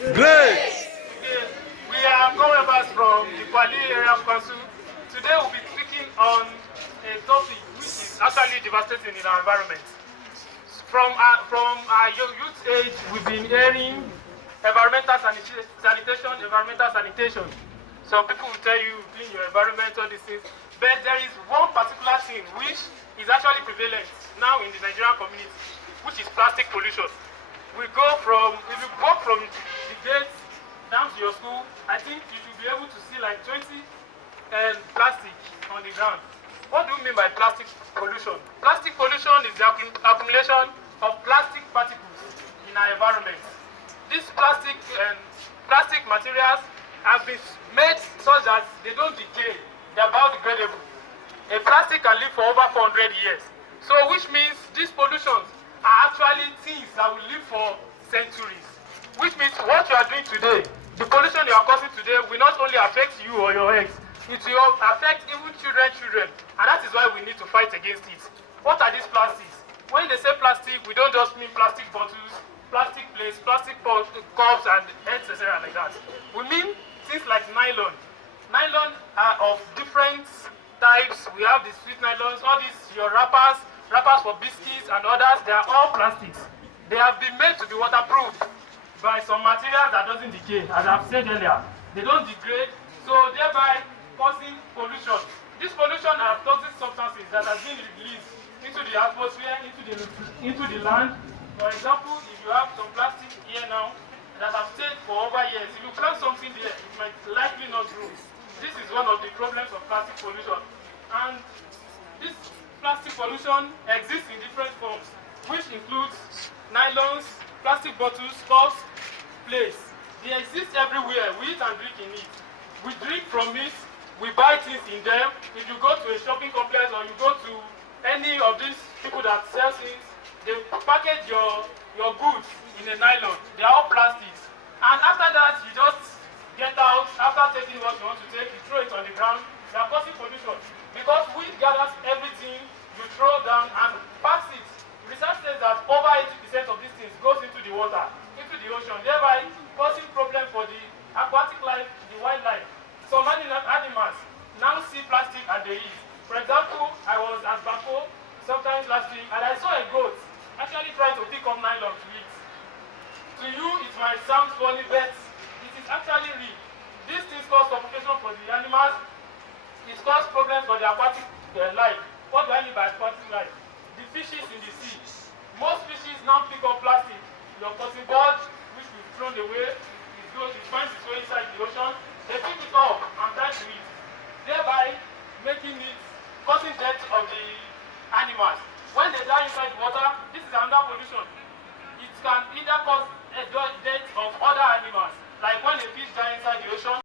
Great! Okay, we are co-members from the Kwali Area Council. Today we'll be speaking on a topic which is actually devastating in our environment. From our youth age, we've been hearing environmental sanitation. Some people will tell you clean your environment, all these things. But there is one particular thing which is actually prevalent now in the Nigerian community, which is plastic pollution. If you walk from the gate down to your school, I think you should be able to see like 20 plastic on the ground. What do you mean by plastic pollution? Plastic pollution is the accumulation of plastic particles in our environment. These plastic materials have been made such that they don't decay, they are biodegradable. A plastic can live for over 400 years. So which means these pollutions are actually things that will live for centuries. Which means what you are doing today, the pollution you are causing today will not only affect you or your eggs, it will affect even children. And that is why we need to fight against it. What are these plastics? When they say plastic, we don't just mean plastic bottles, plastic plates, plastic cups and etc. like that. We mean things like nylon. Nylon are of different types. We have the sweet nylons, all these your wrappers for biscuits and others, they are all plastics. They have been made to be waterproof by some material that doesn't decay, as I've said earlier. They don't degrade, so thereby causing pollution. This pollution are toxic substances that have been released into the atmosphere, into the land. For example, if you have some plastic here now that have stayed for over years, if you plant something there, it might likely not grow. This is one of the problems of plastic pollution. And this plastic pollution exists in different forms, which includes nylons, plastic bottles, cups, plates. They exist everywhere. We eat and drink in it. We drink from it. We buy things in them. If you go to a shopping complex or you go to any of these people that sell things, they package your goods in a nylon. They are all plastics. And after that, you just get out. After taking what you want to take, you throw it on the ground. They are causing pollution. Because we gathers everything you throw down and pass it. Research says that over 80% of these things goes into the water, into the ocean, thereby causing problems for the aquatic life, the wildlife. Some animals now see plastic and they eat. For example, I was at Bako sometimes last week and I saw a goat actually trying to pick up nylon to eat. To you, it might sound funny, but it is actually real. These things cause suffocation for the animals. It causes problems for the aquatic life. What do I mean by aquatic life? The fishes in the sea. Most fishes now pick up plastic. Your cotton bud, which we've thrown away, it finds its way inside the ocean. They pick it up and try to eat, thereby causing death of the animals. When they die inside the water, this is another pollution. It can either cause a death of other animals, like when a fish dies inside the ocean.